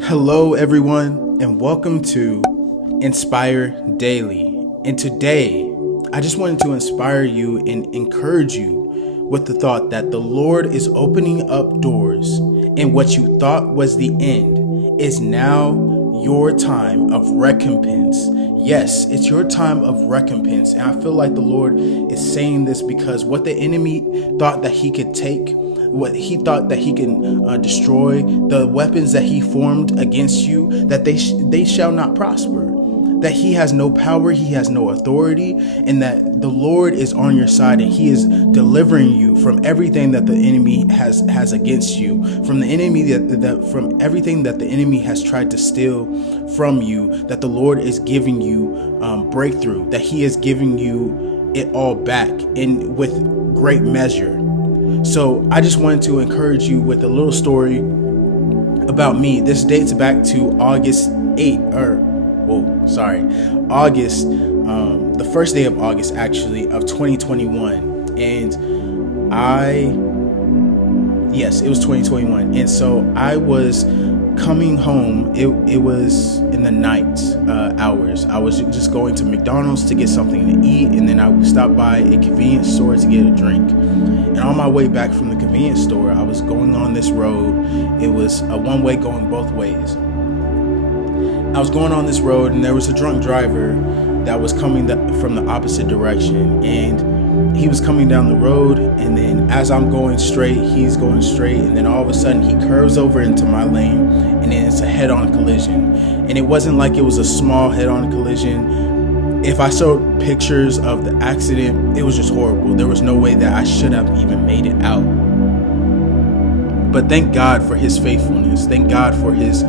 Hello, everyone, and welcome to Inspire Daily. And today, I just wanted to inspire you and encourage you with the thought that the Lord is opening up doors, and what you thought was the end is now your time of recompense. Yes, it's your time of recompense. And I feel like the Lord is saying this because what the enemy thought that he could take, what he thought that he can destroy, the weapons that he formed against you, that they shall not prosper. That he has no power, he has no authority, and that the Lord is on your side and he is delivering you from everything that the enemy has against you, from the enemy from everything that the enemy has tried to steal from you. That the Lord is giving you breakthrough, that he is giving you it all back in with great measure. So I just wanted to encourage you with a little story about me. This dates back to August, the first day of August, actually, of 2021. And yes, it was 2021. And so I was coming home. It was in the night hours. I was just going to McDonald's to get something to eat, and then I stopped by a convenience store to get a drink. And on my way back from the convenience store, I was going on this road. It was a one-way going both ways. I was going on this road, and there was a drunk driver that was coming from the opposite direction, and he was coming down the road, and then as I'm going straight, he's going straight, and then all of a sudden he curves over into my lane, and then it's a head-on collision. And it wasn't like it was a small head-on collision. If I saw pictures of the accident, it was just horrible. There was no way that I should have even made it out. But thank God for his faithfulness. Thank God for his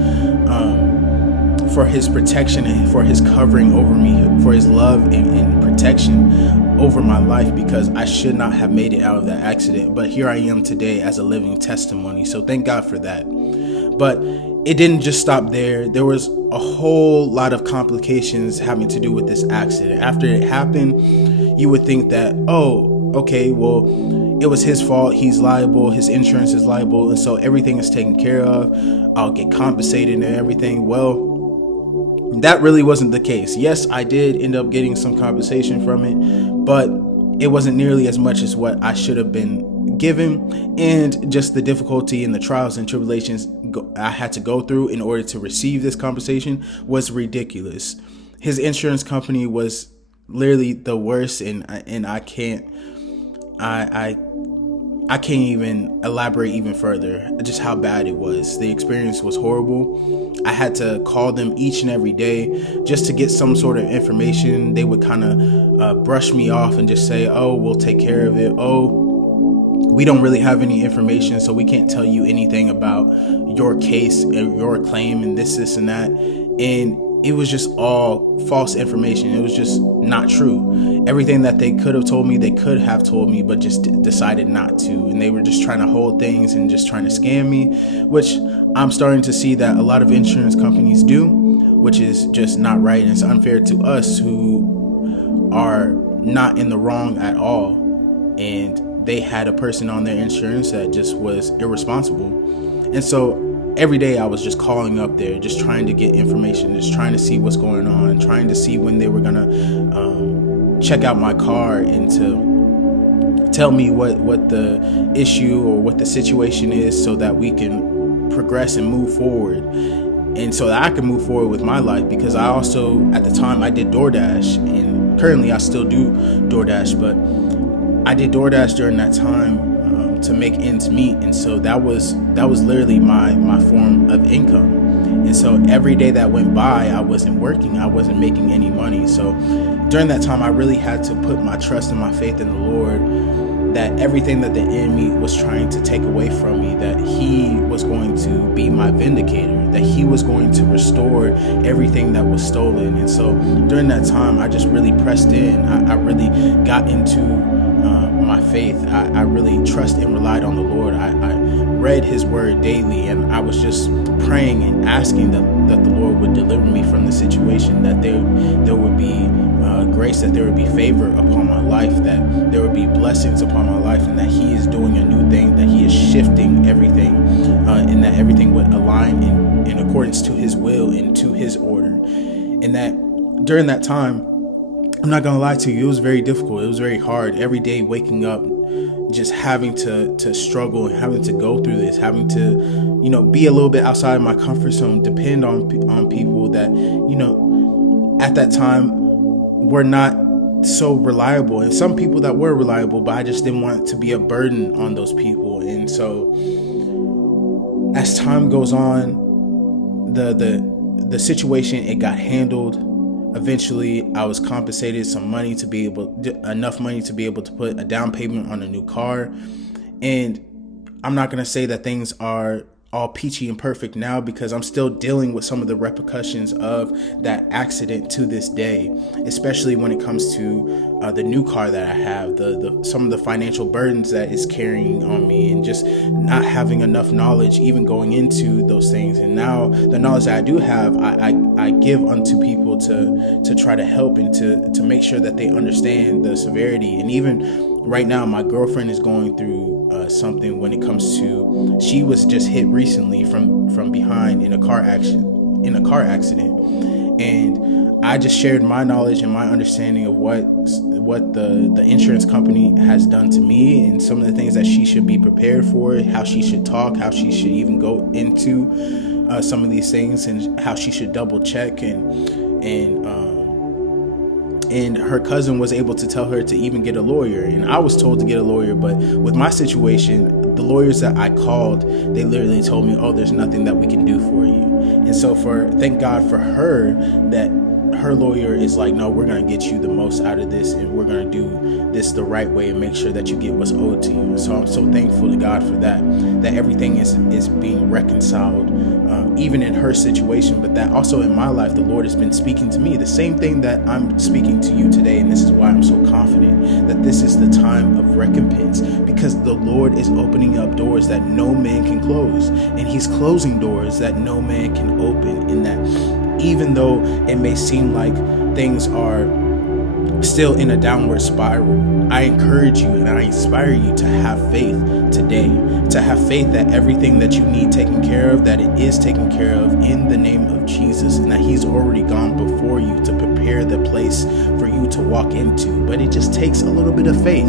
protection and for his covering over me, for his love and protection over my life, because I should not have made it out of that accident. But here I am today as a living testimony. So thank God for that. But it didn't just stop there. There was a whole lot of complications having to do with this accident. After it happened, you would think that, oh, okay, well, it was his fault. He's liable. His insurance is liable. And so everything is taken care of. I'll get compensated and everything. Well, that really wasn't the case. Yes, I did end up getting some compensation from it, but it wasn't nearly as much as what I should have been given. And just the difficulty and the trials and tribulations I had to go through in order to receive this compensation was ridiculous. His insurance company was literally the worst, and I can't even elaborate even further just how bad it was. The experience was horrible. I had to call them each and every day just to get some sort of information. They would kind of brush me off and just say, oh, we'll take care of it. Oh, we don't really have any information, so we can't tell you anything about your case and your claim and this and that. And it was just all false information. It was just not true. Everything that they could have told me, they could have told me, but just decided not to. And they were just trying to hold things and just trying to scam me, which I'm starting to see that a lot of insurance companies do, which is just not right. And it's unfair to us who are not in the wrong at all. And they had a person on their insurance that just was irresponsible. And so every day I was just calling up there, just trying to get information, just trying to see what's going on, trying to see when they were going to check out my car and to tell me what the issue or what the situation is, so that we can progress and move forward. And so that I can move forward with my life, because I also, at the time, I did DoorDash, and currently I still do DoorDash, but I did DoorDash during that time to make ends meet. And so that was literally my form of income. And so every day that went by, I wasn't working, I wasn't making any money. So during that time, I really had to put my trust and my faith in the Lord, that everything that the enemy was trying to take away from me, that he was going to be my vindicator, that he was going to restore everything that was stolen. And so during that time, I just really pressed in. I really got into my faith. I really trust and relied on the Lord. I read his word daily, and I was just praying and asking that the Lord would deliver me from the situation, that there would be grace, that there would be favor upon my life, that there would be blessings upon my life, and that he is doing a new thing, that he is shifting everything, and that everything would align in accordance to his will and to his order. And that during that time, I'm not gonna lie to you, it was very difficult. It was very hard. Every day waking up, just having to struggle and having to go through this, having to, be a little bit outside of my comfort zone, depend on people that, at that time were not so reliable, and some people that were reliable, but I just didn't want it to be a burden on those people. And so as time goes on, the situation, it got handled. Eventually I was compensated enough money to be able to put a down payment on a new car. And I'm not going to say that things are all peachy and perfect now, because I'm still dealing with some of the repercussions of that accident to this day, especially when it comes to the new car that I have, some of the financial burdens that it's carrying on me, and just not having enough knowledge even going into those things. And now the knowledge that I do have, I give unto people to try to help and to make sure that they understand the severity. And even right now, my girlfriend is going through something when it comes to, she was just hit recently from behind in a car accident. And I just shared my knowledge and my understanding of what the insurance company has done to me, and some of the things that she should be prepared for, how she should talk, how she should even go into some of these things, and how she should double check. And her cousin was able to tell her to even get a lawyer. And I was told to get a lawyer, but with my situation, the lawyers that I called, they literally told me, oh, there's nothing that we can do for you. And so thank God for her, that her lawyer is like, no, we're going to get you the most out of this, and we're going to do this the right way and make sure that you get what's owed to you. And so I'm so thankful to God for that everything is being reconciled, even in her situation, but that also in my life, the Lord has been speaking to me the same thing that I'm speaking to you today. And this is why I'm so confident that this is the time of recompense, because the Lord is opening up doors that no man can close, and he's closing doors that no man can open. In that, even though it may seem like things are still in a downward spiral, I encourage you and I inspire you to have faith today, to have faith that everything that you need taken care of, that it is taken care of in the name of Jesus, and that he's already gone before you to prepare the place for you to walk into. But it just takes a little bit of faith.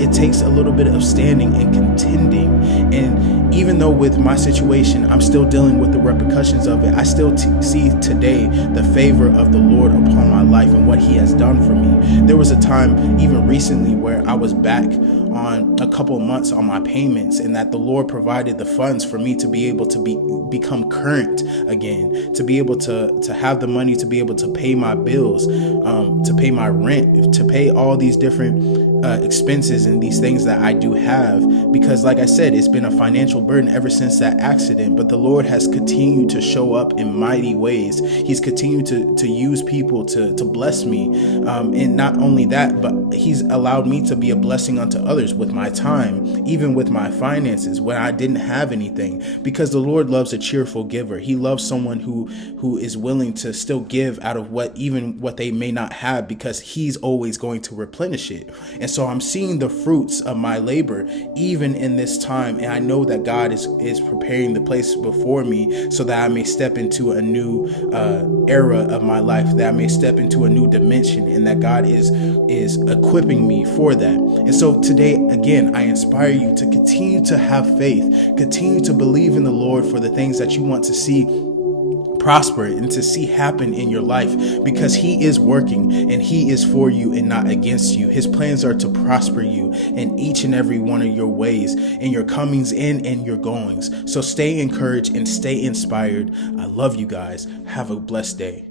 It takes a little bit of standing and contending. And even though with my situation, I'm still dealing with the repercussions of it, I still see today the favor of the Lord upon my life and what he has done for me. There was a time even recently where I was back on a couple of months on my payments, and that the Lord provided the funds for me to be able to become current again, to be able to have the money to be able to pay my bills, to pay my rent, to pay all these different expenses and these things that I do have. Because like I said, it's been a financial burden ever since that accident, but the Lord has continued to show up in mighty ways. He's continued to use people to bless me, and not only that, but he's allowed me to be a blessing unto others with my time, even with my finances when I didn't have anything, because the Lord loves a cheerful giver. He loves someone who is willing to still give out of what they may not have, because he's always going to replenish it. And so I'm seeing the fruits of my labor even in this time, and I know that God is preparing the place before me so that I may step into a new era of my life, that I may step into a new dimension, and that God is equipping me for that. And so today, again, I inspire you to continue to have faith, continue to believe in the Lord for the things that you want to see prosper and to see happen in your life, because he is working and he is for you and not against you. His plans are to prosper you in each and every one of your ways, in your comings in and your goings. So stay encouraged and stay inspired. I love you guys. Have a blessed day.